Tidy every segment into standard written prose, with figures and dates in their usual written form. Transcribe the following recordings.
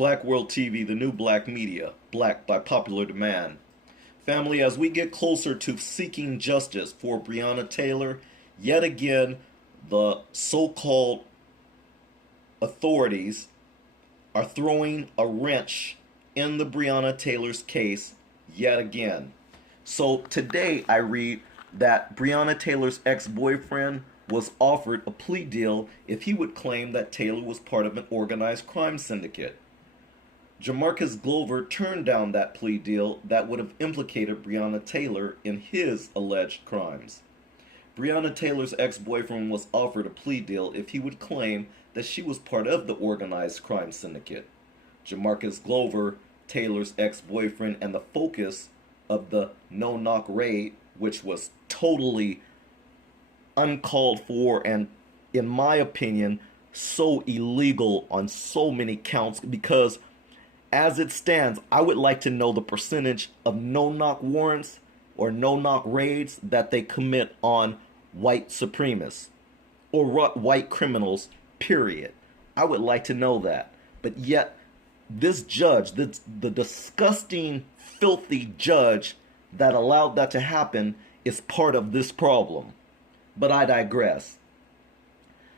Black World TV, the new black media, black by popular demand. Family, as we get closer to seeking justice for Breonna Taylor, yet again, the so-called authorities are throwing a wrench in the Breonna Taylor's case yet again. So today I read that Breonna Taylor's ex-boyfriend was offered a plea deal if he would claim that Taylor was part of an organized crime syndicate. Jamarcus Glover turned down that plea deal that would have implicated Breonna Taylor in his alleged crimes. Breonna Taylor's ex-boyfriend was offered a plea deal if he would claim that she was part of the organized crime syndicate. Jamarcus Glover, Taylor's ex-boyfriend and the focus of the no-knock raid, which was totally uncalled for and, in my opinion, so illegal on so many counts, because as it stands, I would like to know the percentage of no-knock warrants or no-knock raids that they commit on white supremacists or white criminals, period. I would like to know that. But yet, this judge, the disgusting, filthy judge that allowed that to happen, is part of this problem. But I digress.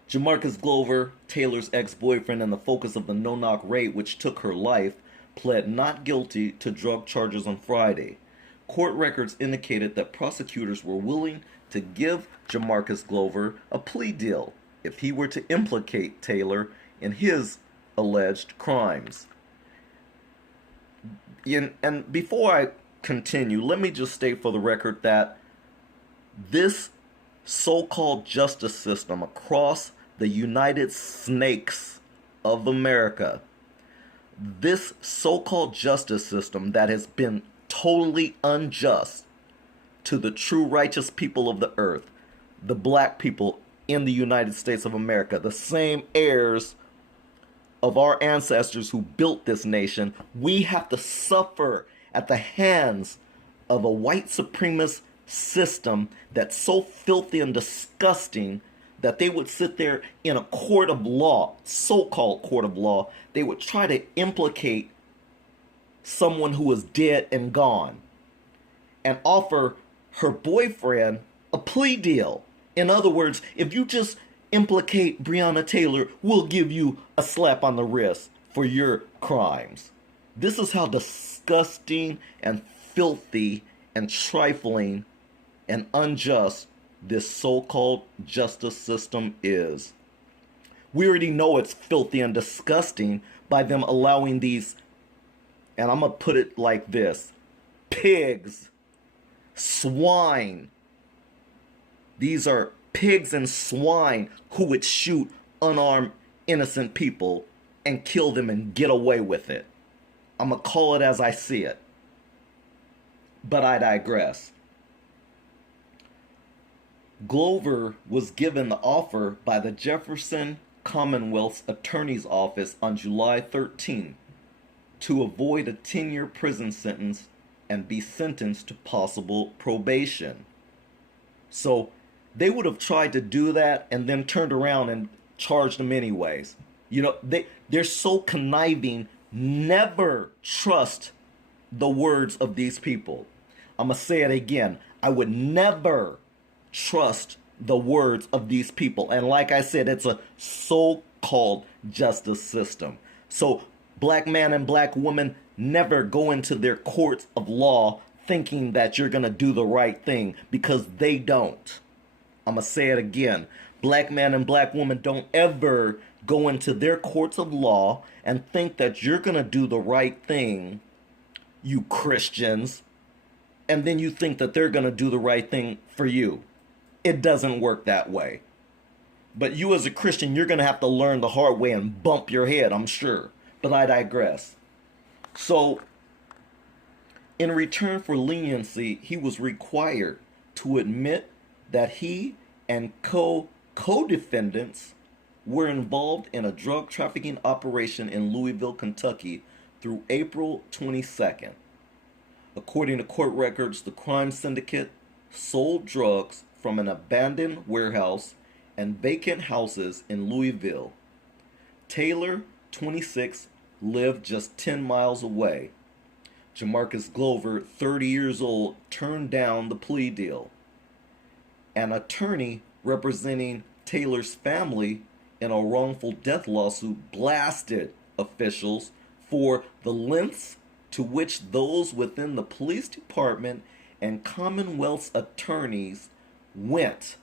Jamarcus Glover, Taylor's ex-boyfriend and the focus of the no-knock raid which took her life, pled not guilty to drug charges on Friday. Court records indicated that prosecutors were willing to give Jamarcus Glover a plea deal if he were to implicate Taylor in his alleged crimes. And before I continue, let me just state for the record that this so-called justice system across the United Snakes of America, this so-called justice system that has been totally unjust to the true righteous people of the earth, the black people in the United States of America, the same heirs of our ancestors who built this nation, we have to suffer at the hands of a white supremacist system that's so filthy and disgusting that they would sit there in a court of law, so-called court of law, they would try to implicate someone who is dead and gone and offer her boyfriend a plea deal. In other words, if you just implicate Breonna Taylor, we'll give you a slap on the wrist for your crimes. This is how disgusting and filthy and trifling and unjust this so-called justice system is. We already know it's filthy and disgusting by them allowing these, and I'm going to put it like this, pigs, swine. These are pigs and swine who would shoot unarmed innocent people and kill them and get away with it. I'm going to call it as I see it. But I digress. Glover was given the offer by the Jefferson Commonwealth's Attorney's Office on July 13 to avoid a 10-year prison sentence and be sentenced to possible probation. So they would have tried to do that and then turned around and charged him anyways. You know, they're so conniving. Never trust the words of these people. I'm going to say it again. I would never trust the words of these people. And like I said, it's a so-called justice system. So black man and black woman, never go into their courts of law thinking that you're going to do the right thing, because they don't. I'm going to say it again. Black man and black woman, don't ever go into their courts of law and think that you're going to do the right thing, you Christians, and then you think that they're going to do the right thing for you. It doesn't work that way. But you as a Christian, you're going to have to learn the hard way and bump your head, I'm sure. But I digress. So, in return for leniency, he was required to admit that he and co-defendants were involved in a drug trafficking operation in Louisville, Kentucky through April 22nd. According to court records, the crime syndicate sold drugs from an abandoned warehouse and vacant houses in Louisville. Taylor, 26, lived just 10 miles away. Jamarcus Glover, 30 years old, turned down the plea deal. An attorney representing Taylor's family in a wrongful death lawsuit blasted officials for the lengths to which those within the police department and Commonwealth's attorneys went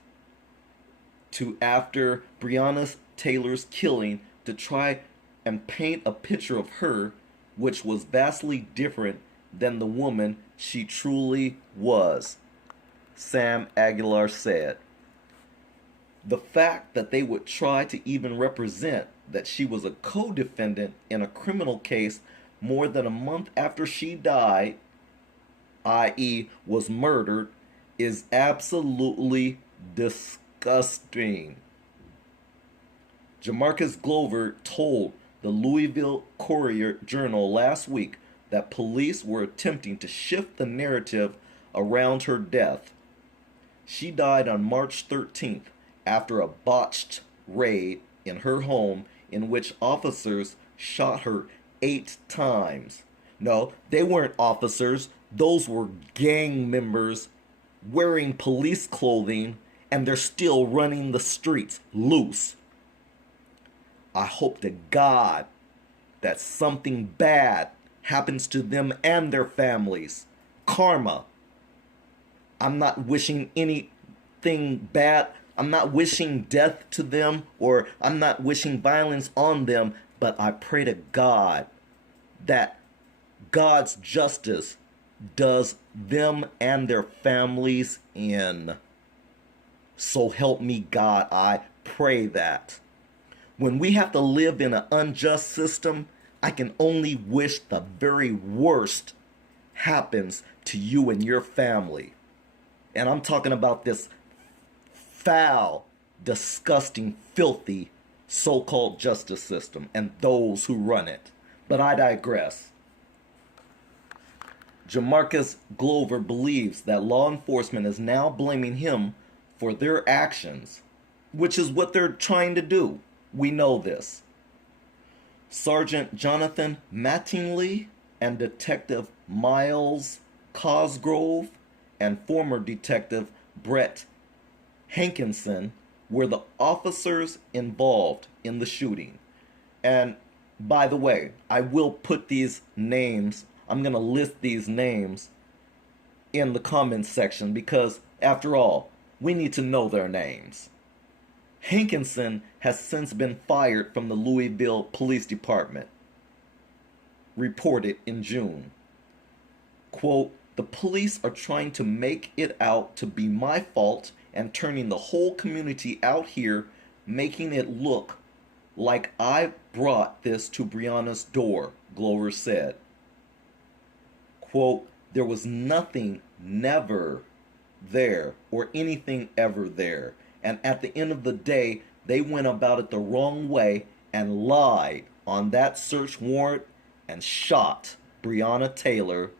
to after Breonna Taylor's killing to try and paint a picture of her which was vastly different than the woman she truly was, Sam Aguilar said. The fact that they would try to even represent that she was a co-defendant in a criminal case more than a month after she died, i.e. was murdered, is absolutely disgusting. Jamarcus Glover told the Louisville Courier-Journal last week that police were attempting to shift the narrative around her death. She died on March 13th after a botched raid in her home in which officers shot her 8 times. No, they weren't officers. Those were gang members wearing police clothing, and they're still running the streets loose. I hope to God that something bad happens to them and their families. Karma. I'm not wishing anything bad. I'm not wishing death to them, or I'm not wishing violence on them, but I pray to God that God's justice does them and their families in. So help me God, I pray that. When we have to live in an unjust system, I can only wish the very worst happens to you and your family. And I'm talking about this foul, disgusting, filthy so-called justice system and those who run it. But I digress. Jamarcus Glover believes that law enforcement is now blaming him for their actions, which is what they're trying to do. We know this. Sergeant Jonathan Mattingly and Detective Miles Cosgrove and former Detective Brett Hankinson were the officers involved in the shooting. And by the way, I will put these names, I'm going to list these names in the comments section because, after all, we need to know their names. Hankinson has since been fired from the Louisville Police Department, reported in June. Quote, "The police are trying to make it out to be my fault and turning the whole community out here, making it look like I brought this to Breonna's door," Glover said. Quote, "There was nothing never there or anything ever there. And at the end of the day, they went about it the wrong way and lied on that search warrant and shot Breonna Taylor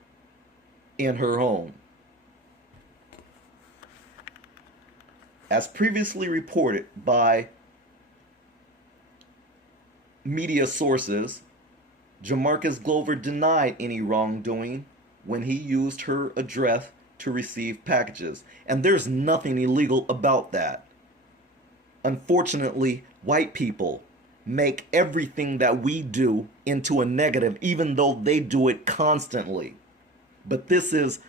in her home." As previously reported by media sources, Jamarcus Glover denied any wrongdoing when he used her address to receive packages. And there's nothing illegal about that. Unfortunately, white people make everything that we do into a negative, even though they do it constantly. But this is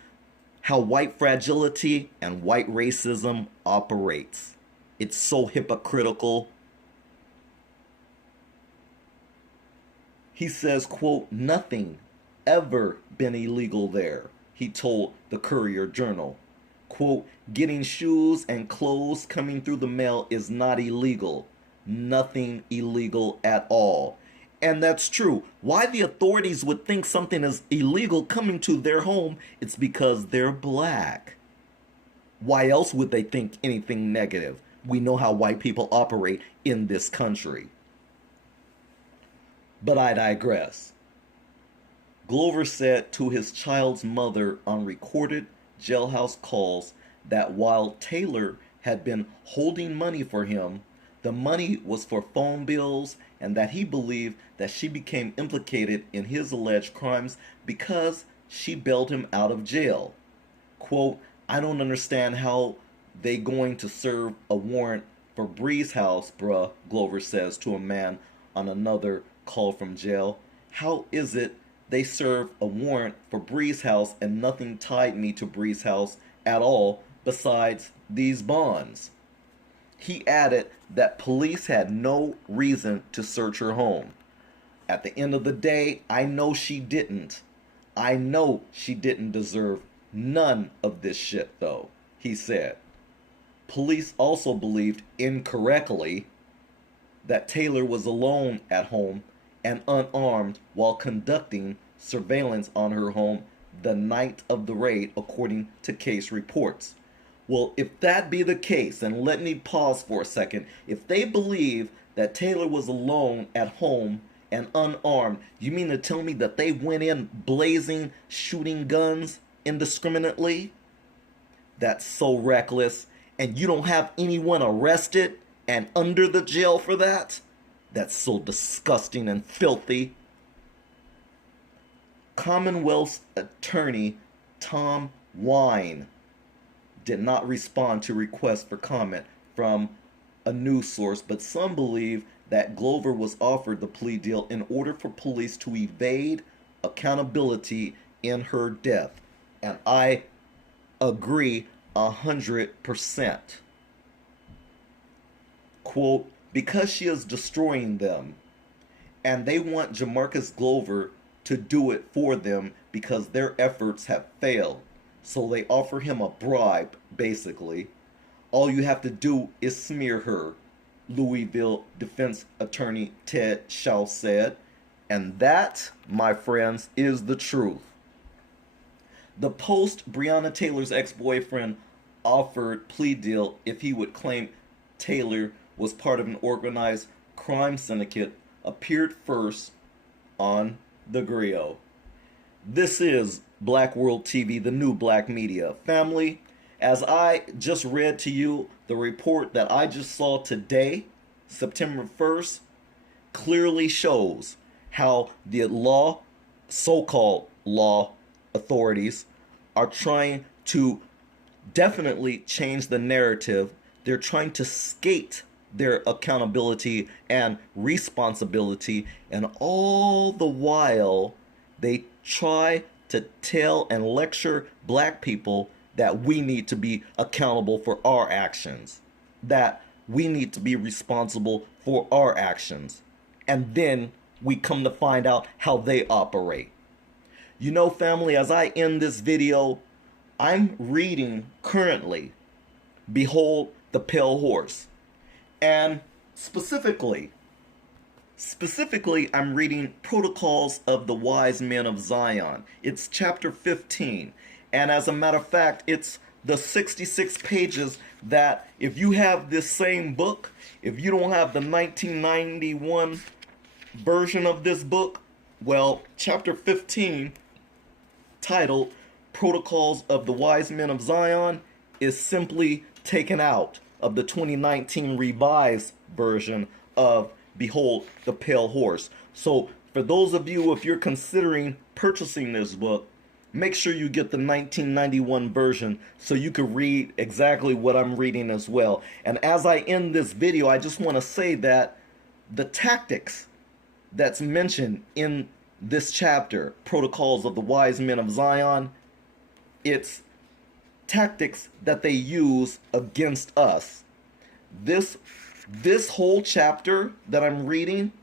how white fragility and white racism operates. It's so hypocritical. He says, quote, "Nothing ever been illegal there," he told the Courier-Journal. Quote, "Getting shoes and clothes coming through the mail is not illegal. Nothing illegal at all." And that's true. Why the authorities would think something is illegal coming to their home, it's because they're black. Why else would they think anything negative? We know how white people operate in this country. But I digress. Glover said to his child's mother on recorded jailhouse calls that while Taylor had been holding money for him, The money was for phone bills, and that he believed that she became implicated in his alleged crimes because she bailed him out of jail. Quote, I don't understand how they going to serve a warrant for Bree's house, bruh, Glover says to a man on another call from jail. How is it they serve a warrant for Bree's house and nothing tied me to Bree's house at all besides these bonds? He added that police had no reason to search her home. At the end of the day, I know she didn't. I know she didn't deserve none of this shit, though, he said. Police also believed incorrectly that Taylor was alone at home and unarmed while conducting surveillance on her home the night of the raid, according to case reports. Well, if that be the case, and let me pause for a second, if they believe that Taylor was alone at home and unarmed, you mean to tell me that they went in blazing, shooting guns indiscriminately? That's so reckless, and you don't have anyone arrested and under the jail for that? That's so disgusting and filthy. Commonwealth's attorney Tom Wine did not respond to requests for comment from a news source, but some believe that Glover was offered the plea deal in order for police to evade accountability in her death. And I agree 100%. Quote, because she is destroying them, and they want Jamarcus Glover to do it for them because their efforts have failed. So they offer him a bribe, basically. All you have to do is smear her, Louisville defense attorney Ted Shaw said. And that, my friends, is the truth. The post Breonna Taylor's ex-boyfriend offered plea deal if he would claim Taylor was part of an organized crime syndicate appeared first on the Griot. This is Black World TV, the new black media. Family, as I just read to you, the report that I just saw today, September 1st, clearly shows how the so-called law authorities are trying to definitely change the narrative. They're trying to skate their accountability and responsibility, and all the while they try to tell and lecture black people that we need to be accountable for our actions, that we need to be responsible for our actions. And then we come to find out how they operate. You know, family, as I end this video, I'm reading currently Behold the Pale Horse. And specifically, I'm reading Protocols of the Wise Men of Zion. It's chapter 15. And as a matter of fact, it's the 66 pages that if you have this same book, if you don't have the 1991 version of this book, well, chapter 15, titled Protocols of the Wise Men of Zion, is simply taken out of the 2019 revised version of Behold the Pale Horse. So for those of you, if you're considering purchasing this book, make sure you get the 1991 version so you can read exactly what I'm reading as well. And as I end this video, I just want to say that the tactics that's mentioned in this chapter, Protocols of the Wise Men of Zion, it's tactics that they use against us. This whole chapter that I'm reading,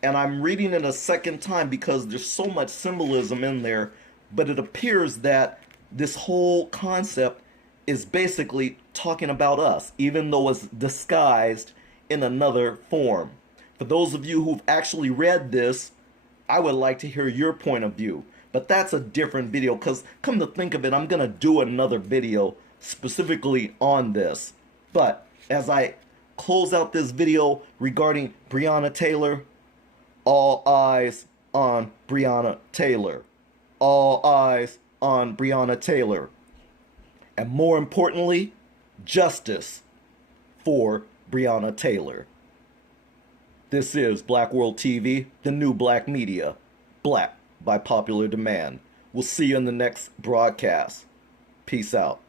and I'm reading it a second time because there's so much symbolism in there, but it appears that this whole concept is basically talking about us, even though it's disguised in another form. For those of you who've actually read this, I would like to hear your point of view. But that's a different video, because come to think of it, I'm going to do another video specifically on this. But as I close out this video regarding Breonna Taylor, all eyes on Breonna Taylor. All eyes on Breonna Taylor. And more importantly, justice for Breonna Taylor. This is Black World TV, the new black media. Black by popular demand. We'll see you in the next broadcast. Peace out.